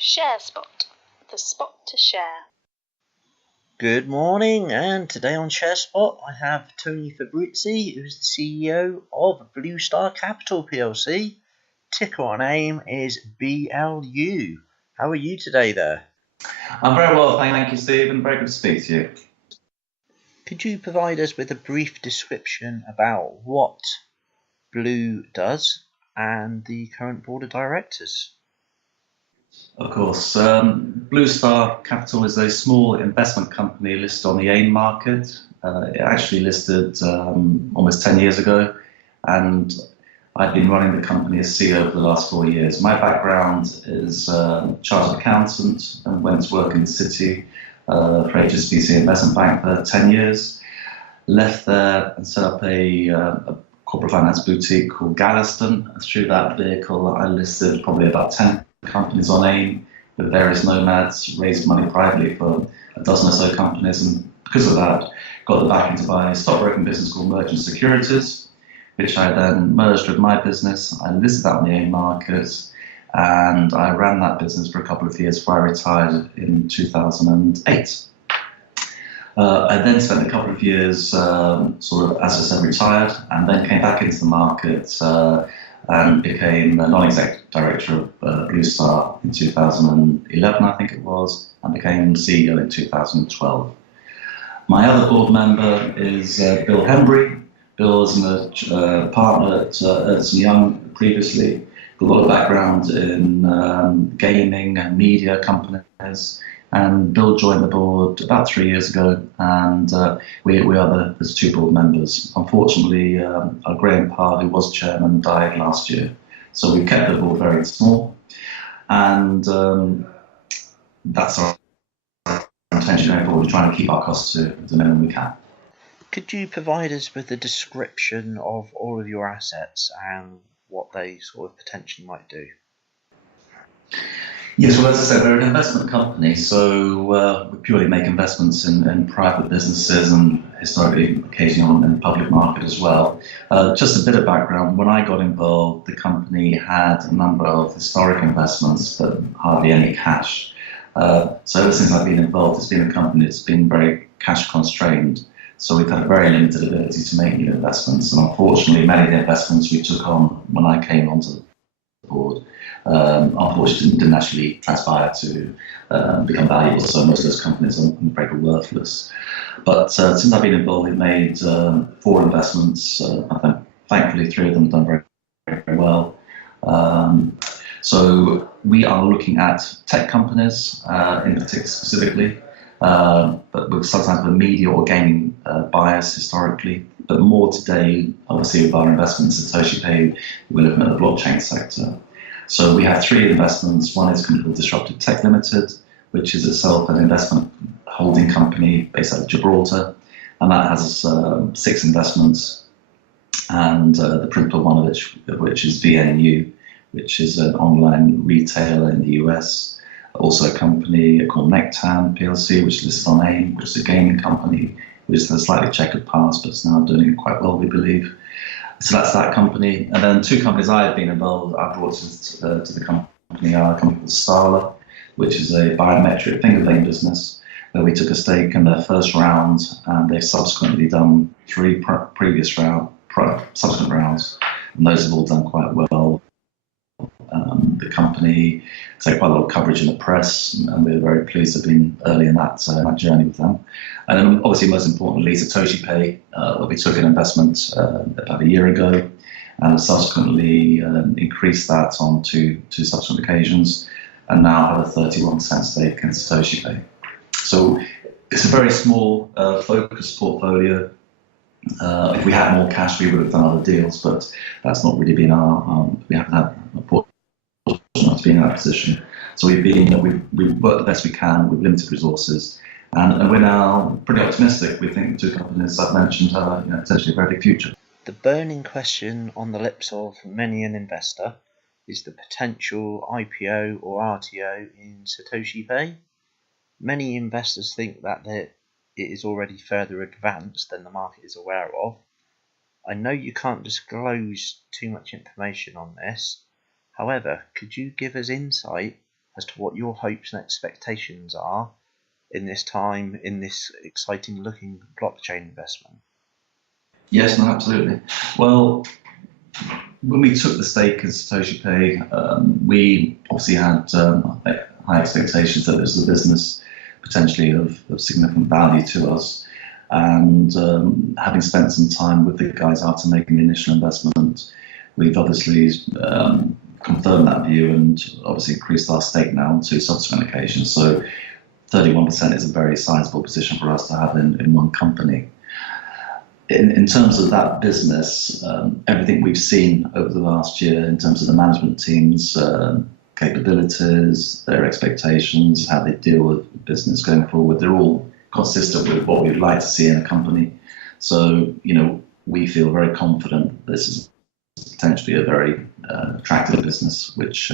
Share Spot, the spot to share. Good morning, and today on ShareSpot I have Tony Fabrizi, who's the CEO of Blue Star Capital plc. Ticker on AIM is BLU. How are you today there? I'm very well, thank you, Stephen. Very good to speak to you. Could you provide us with a brief description about what Blue does and the current board of directors? Of course. Blue Star Capital is a small investment company listed on the AIM market. It actually listed almost 10 years ago, and I've been running the company as CEO for the last 4 years. My background is chartered accountant and went to work in the city for HSBC Investment Bank for 10 years. Left there and set up a corporate finance boutique called Gallaston. Through that vehicle, I listed probably about 10 companies on AIM with various nomads, raised money privately for a dozen or so companies, and because of that, got the backing to buy a stockbroking business called Merchant Securities, which I then merged with my business. I listed that on the AIM market, and I ran that business for a couple of years before I retired in 2008. I then spent a couple of years sort of, as I said, retired, and then came back into the market and became a non-executive director of Blue Star in 2011, I think it was, and became CEO in 2012. My other board member is Bill Hembry. Bill is a partner at Ernst & Young previously, with a lot of background in gaming and media companies. And Bill joined the board about 3 years ago, and we are the two board members. Unfortunately, our Graham Parr, who was chairman, died last year, so we kept the board very small, and that's our intention going forward, trying to keep our costs to the minimum we can. Could you provide us with a description of all of your assets and what they sort of potentially might do? Yes, well, as I said, we're an investment company, so we purely make investments in private businesses and historically, occasionally in the public market as well. Just a bit of background, when I got involved, the company had a number of historic investments, but hardly any cash. So ever since I've been involved, it's been a company that's been very cash constrained. So we've had a very limited ability to make new investments. And unfortunately, many of the investments we took on when I came onto the board, unfortunately didn't actually transpire to become valuable, so most of those companies are very worthless. But since I've been involved, we've made 4 investments. I think, thankfully, 3 of them have done very, very well. So we are looking at tech companies in particular specifically, but with sometimes a media or gaming bias historically. But more today, obviously, with our investments in Satoshi Pay, we're looking at the blockchain sector. So we have 3 investments. One is a company called Disruptive Tech Limited, which is itself an investment holding company based out of Gibraltar, and that has 6 investments. And the principal one of which is VNU, which is an online retailer in the US. Also a company called Nectan plc, which is listed on AIM, which is a gaming company, which is a slightly checkered past, but it's now doing quite well, we believe. So that's that company. And then 2 companies I have been involved, I brought to the company are a company called Starla, which is a biometric finger vein business, where we took a stake in their first round, and they've subsequently done 3 subsequent rounds, and those have all done quite well. The company take quite a lot of coverage in the press, and we're very pleased to have been early in that journey with them. And then obviously most importantly, Satoshi Pay, we took an investment about a year ago, and subsequently increased that on 2 subsequent occasions, and now have a 31% stake in Satoshi Pay. So it's a very small focused portfolio. If we had more cash, we would have done other deals, but that's not really been we haven't had a portfolio to be in that position. So we've worked the best we can with limited resources, and we're now pretty optimistic. We think the 2 companies I've mentioned have potentially a very big future. The burning question on the lips of many an investor is the potential IPO or RTO in Satoshi Pay. Many investors think that it is already further advanced than the market is aware of. I know you can't disclose too much information on this. However, could you give us insight as to what your hopes and expectations are in this time, in this exciting looking blockchain investment? Yes, no, absolutely. Well, when we took the stake in Satoshi Pay, we obviously had high expectations that this was a business potentially of significant value to us. And having spent some time with the guys after making the initial investment, we've obviously confirmed that view and obviously increased our stake now on 2 subsequent occasions. So 31% is a very sizable position for us to have in one company. In terms of that business, everything we've seen over the last year in terms of the management team's capabilities, their expectations, how they deal with business going forward, they're all consistent with what we'd like to see in a company. So, we feel very confident this is potentially a very attractive business, which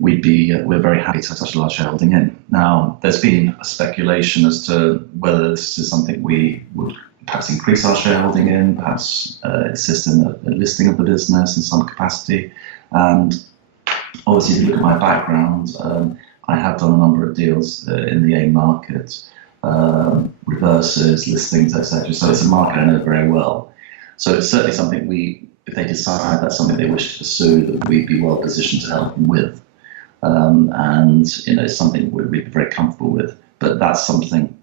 we're very happy to have such a large shareholding in. Now, there's been a speculation as to whether this is something we would perhaps increase our shareholding in, perhaps assist in the listing of the business in some capacity. And obviously, if you look at my background, I have done a number of deals in the AIM market, reverses, listings, etc. So it's a market I know very well. So it's certainly something if they decide that's something they wish to pursue, that we'd be well positioned to help them with. And it's something we'd be very comfortable with. But that's something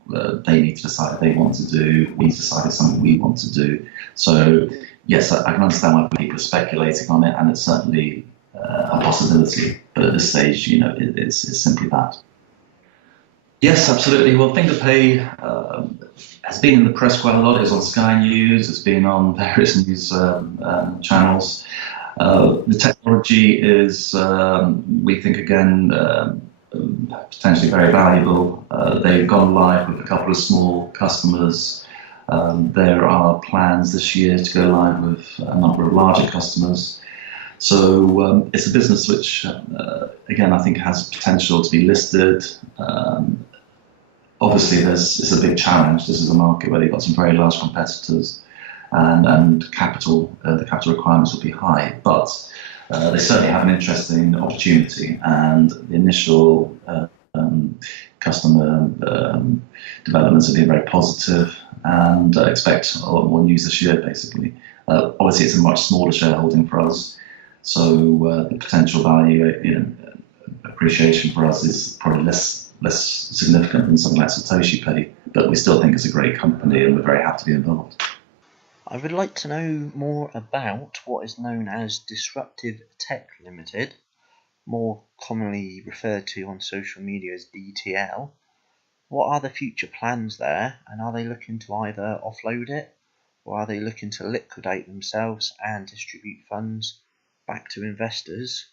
they need to decide if they want to do. We need to decide it's something we want to do. So yes, I can understand why people are speculating on it, and it's certainly a possibility. But at this stage, it's simply that. Yes, absolutely. Well, FingerPay has been in the press quite a lot. It's on Sky News. It's been on various news channels. The technology is, we think, again, potentially very valuable. They've gone live with a couple of small customers. There are plans this year to go live with a number of larger customers. So it's a business which, again, I think has potential to be listed. Obviously, it's a big challenge. This is a market where you've got some very large competitors, and the capital requirements will be high. But they certainly have an interesting opportunity, and the initial customer developments have been very positive, and expect a lot more news this year, basically. Obviously, it's a much smaller shareholding for us, so the potential value, appreciation for us is probably less significant than something like Satoshi Pay, but we still think it's a great company, and we're very happy to be involved. I would like to know more about what is known as Disruptive Tech Limited, more commonly referred to on social media as DTL. What are the future plans there, and are they looking to either offload it, or are they looking to liquidate themselves and distribute funds back to investors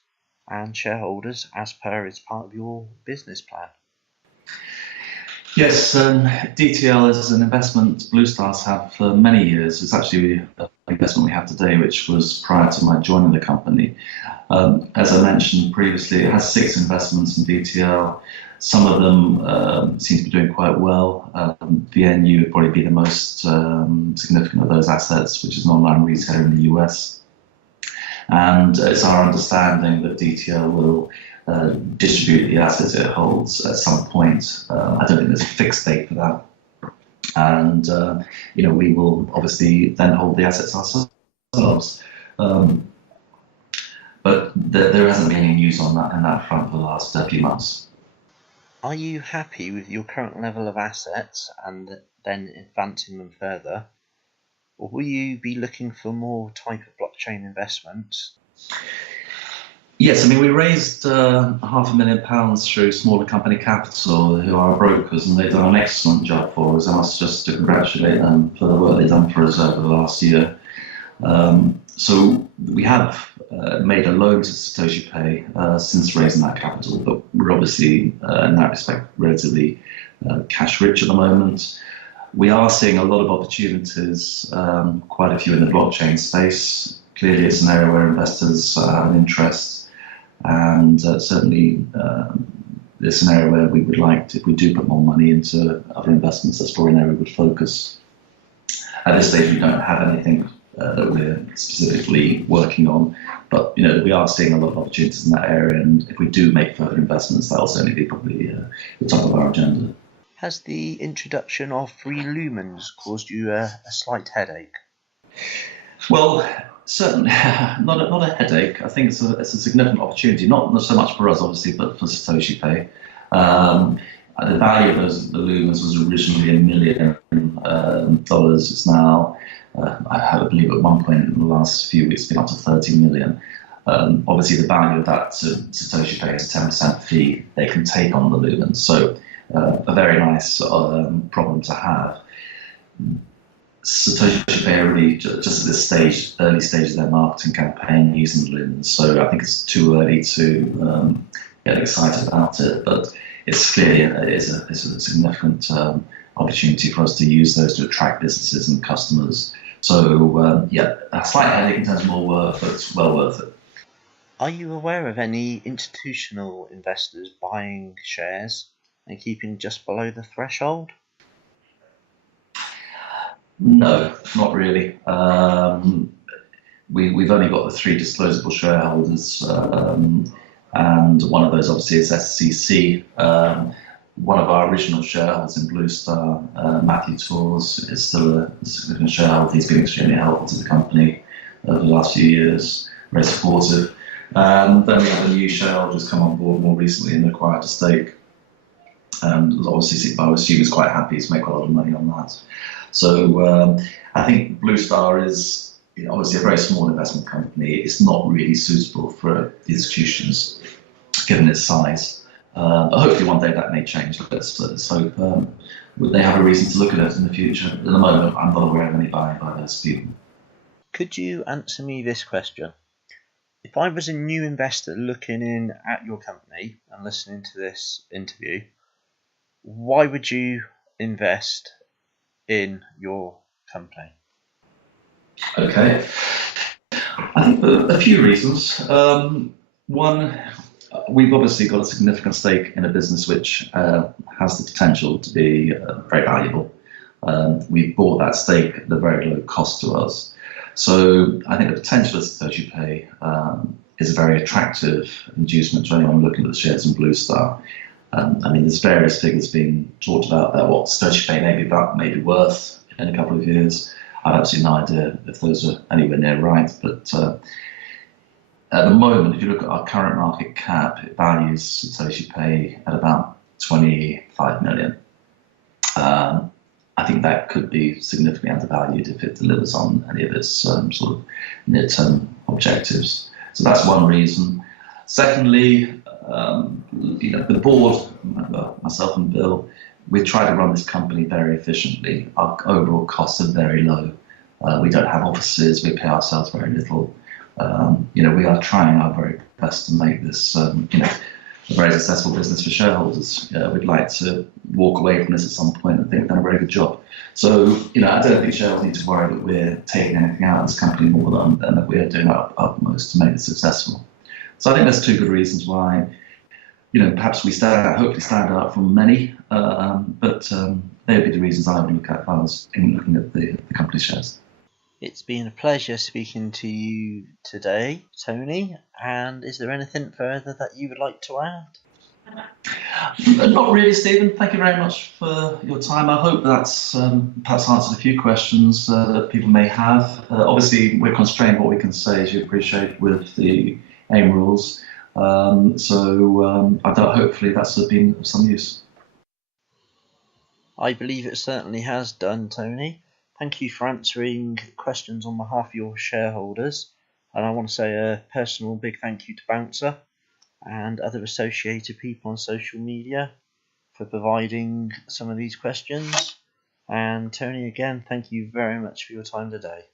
and shareholders as per as part of your business plan? Yes, DTL is an investment Blue Stars have for many years. It's actually an investment we have today, which was prior to my joining the company. As I mentioned previously, it has 6 investments in DTL. Some of them seem to be doing quite well. VNU would probably be the most significant of those assets, which is an online retailer in the US. And it's our understanding that DTL will distribute the assets it holds at some point. I don't think there's a fixed date for that. And, we will obviously then hold the assets ourselves. But there hasn't been any news on that front for the last few months. Are you happy with your current level of assets and then advancing them further? Or will you be looking for more type of blockchain investments? Yes, we raised £500,000 through Smaller Company Capital, who are our brokers, and they've done an excellent job for us. I must just congratulate them for the work they've done for us over the last year. So we have made a loan to Satoshi Pay since raising that capital, but we're obviously, in that respect, relatively cash rich at the moment. We are seeing a lot of opportunities, quite a few in the blockchain space. Clearly, it's an area where investors have an interest, and certainly it's an area where we would like to, if we do put more money into other investments, that's probably an area we would focus. At this stage, we don't have anything that we're specifically working on. But we are seeing a lot of opportunities in that area, and if we do make further investments, that'll certainly be probably the top of our agenda. Has the introduction of free lumens caused you a slight headache? Well, certainly not a headache. I think it's a significant opportunity, not so much for us, obviously, but for Satoshi Pay. The value of the lumens was originally $1 million. It's now, I believe, at one point in the last few weeks, been up to 30 million. Obviously, the value of that to Satoshi Pay is a 10% fee they can take on the lumens. So, a very nice problem to have. Satoshi Pay are really just at this early stage of their marketing campaign using the lumens. So I think it's too early to get excited about it, but it's clearly it's a significant opportunity for us to use those to attract businesses and customers. So a slight headache in terms of more work, but it's well worth it. Are you aware of any institutional investors buying shares and keeping just below the threshold? No, not really. We've only got the 3 disclosable shareholders, and one of those obviously is SCC. One of our original shareholders in Blue Star, Matthew Tors, is still a significant shareholder. He's been extremely helpful to the company over the last few years, very supportive. Then we have a new shareholder who's come on board more recently and acquired a stake. Obviously, I assume he's quite happy to make a lot of money on that. So I think Blue Star is obviously a very small investment company. It's not really suitable for institutions, given its size. But hopefully one day that may change. Let's hope they have a reason to look at it in the future. At the moment, I'm not aware of any buying by those people. Could you answer me this question? If I was a new investor looking in at your company and listening to this interview, why would you invest in your company? Okay, I think a few reasons. One, we've obviously got a significant stake in a business which has the potential to be very valuable. We bought that stake at a very low cost to us. So I think the potential of Satoshi Pay is a very attractive inducement to anyone looking at the shares in Blue Star. There's various figures being talked about what Satoshi Pay may be worth in a couple of years. I have absolutely no idea if those are anywhere near right, but at the moment, if you look at our current market cap, it values Satoshi Pay at about 25 million. I think that could be significantly undervalued if it delivers on any of its sort of near-term objectives. So that's one reason. Secondly, the board, myself and Bill, we try to run this company very efficiently. Our overall costs are very low. We don't have offices. We pay ourselves very little. We are trying our very best to make this, a very successful business for shareholders. We'd like to walk away from this at some point and think we've done a very good job. So, I don't think shareholders need to worry that we're taking anything out of this company more than that we're doing our utmost to make it successful. So I think there's 2 good reasons why, perhaps we hopefully stand out from many, but they would be the reasons I would look at if I was looking at the company shares. It's been a pleasure speaking to you today, Tony, and is there anything further that you would like to add? Not really, Stephen. Thank you very much for your time. I hope that's perhaps answered a few questions that people may have. Obviously, we're constrained what we can say, as you appreciate, with the AIM rules. Hopefully that's been of some use. I believe it certainly has done, Tony. Thank you for answering questions on behalf of your shareholders. And I want to say a personal big thank you to Bouncer and other associated people on social media for providing some of these questions. And Tony, again, thank you very much for your time today.